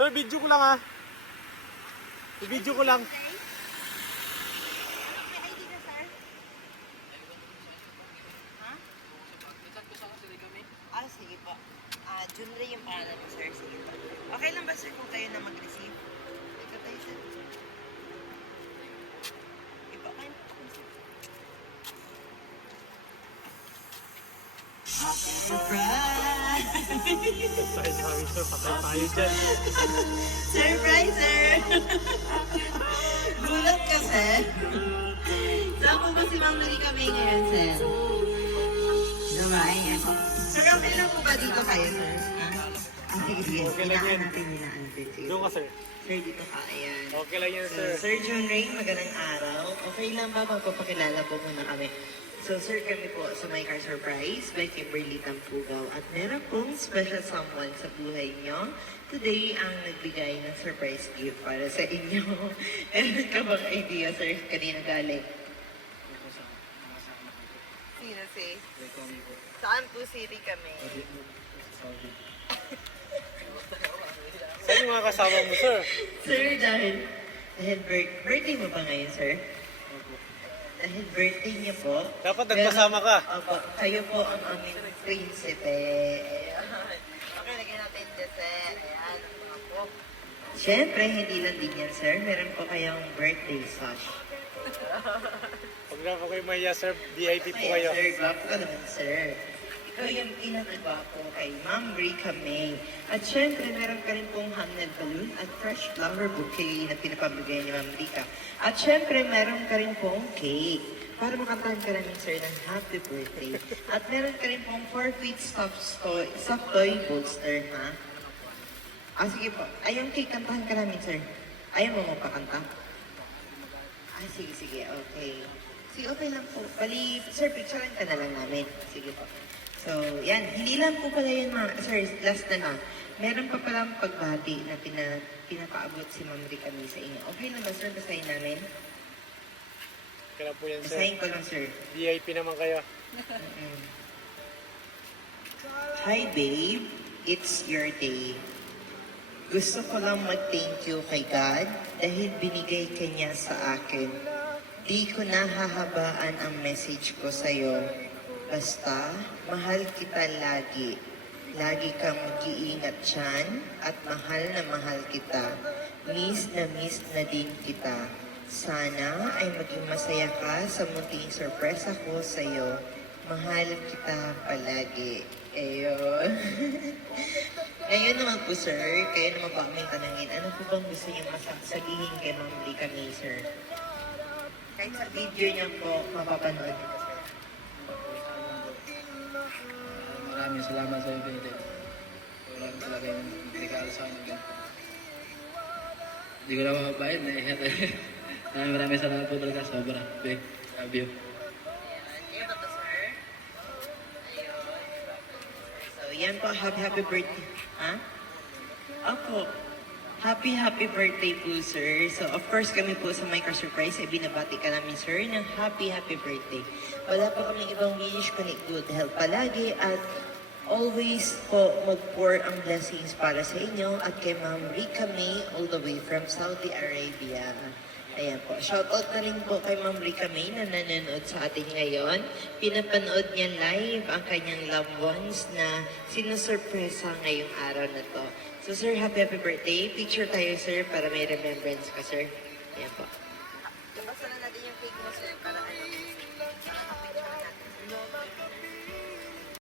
Sir, video ko lang ha. I-video ko lang. Sige po. Junre yung pangalan mo, sir. Sige po. Okay lang ba, sir, kung kayo na mag-receive? Ikaw tayo, sir. Iba kayo. Surprise! Surprise kami, sir. Patay tayo dyan. Surprise, sir! Gulat ka, sir. Saan po ba si Ma'am Marie kami ngayon, sir? Ayan po. Sir, okay lang po ba dito kayo, sir? Sige. Okay lang yan. Hinaan natin. Sige. Doon ka, sir. Sir, dito ka. Ayan. Okay lang yan, sir. Sir John Ray, magandang araw. Okay lang ba magpapakilala po muna kami? So, sir, kami po sa My Car Surprise by Kimberly Tampugaw. At meron pong special someone sa buhay nyo. Today, ang nagbigay ng surprise gift para sa inyo. Meron ka bang idea, sir, kanina galing? Sino si? Saan po city kami? Saan yung mga kasama mo, sir? Sir, dahil birthday mo ba ngayon, sir? Dahil birthday niyo po. Dapat nagpasama ka. Opo, kayo po ang aming prinsipe. Okay, lagyan natin dyan, sir. Ayan, mga po. Siyempre, hindi lang din yan, sir. Meron po kayong birthday sash. Huwag na po kayo mahiya, sir. VIP po kayo. Sir, gwapo ka naman, sir. Ikaw yung pinakagwapo kay Ma'am Rika May. At syempre, meron ka rin pong handmade balloon at fresh flower bouquet na pinapabigay ni Ma'am Rika. At syempre, meron ka rin pong cake para makantahan ka namin, sir, ng happy birthday. At meron ka rin pong 4-feet soft toy bolster, ha? Sige po. Ay, yung cake, kantahan ka namin, sir. Ayaw mo magpakanta? Sige, okay. Sige, okay lang po. Bali, sir, picturean ka na lang namin. Sige po. So, yan. Hindi lang po pala yun, sir, last na lang. Meron pa palang pagbati na pinapaabot si Ma'am Rika May sa inyo. Okay lang ba, sir? Basahin namin? Okay lang po yan, sir. Basahin ko lang, sir. VIP naman kayo. Hi, babe. It's your day. Gusto ko lang mag-thank you kay God dahil binigay ka niya sa akin. Di ko nahahabaan ang message ko sa'yo. Basta, mahal kita lagi. Lagi kang mag-iingat dyan at mahal kita. Miss na din kita. Sana ay maging masaya ka sa munting sorpresa ko sa'yo. Mahal kita palagi. Ayun. Ngayon naman po, sir, kayo naman ba kaming tanangin, ano po bang gusto niyo sabihin kay Ma'am Rika May, sir? Kahit sa video niya po, mapapanood. Maraming salamat sa iyo, Pete. Wala ko talaga yung regalo sa akin. Hindi ko na makabayad na ihat. Maraming salamat po talaga. Sobra. Big. Love you. Yan ba ito, sir? Ayun. So, yan po. Happy birthday. Ha? Opo. Happy birthday po, sir. So, of course, kami po sa My Car Surprise ay binabati ka namin, sir, ng happy birthday. Wala pa kami ibang wish, kundi good health palagi at always po mag-pour ang blessings para sa inyo at kay Ma'am Rika May all the way from Saudi Arabia. Ayan po. Shoutout na rin po kay Ma'am Rika May na nanonood sa atin ngayon. Pinapanood niya live ang kanyang loved ones na sinusurpresa ngayong araw na to. So, sir, happy birthday. Picture tayo, sir, para may remembrance ka, sir. Ayan po.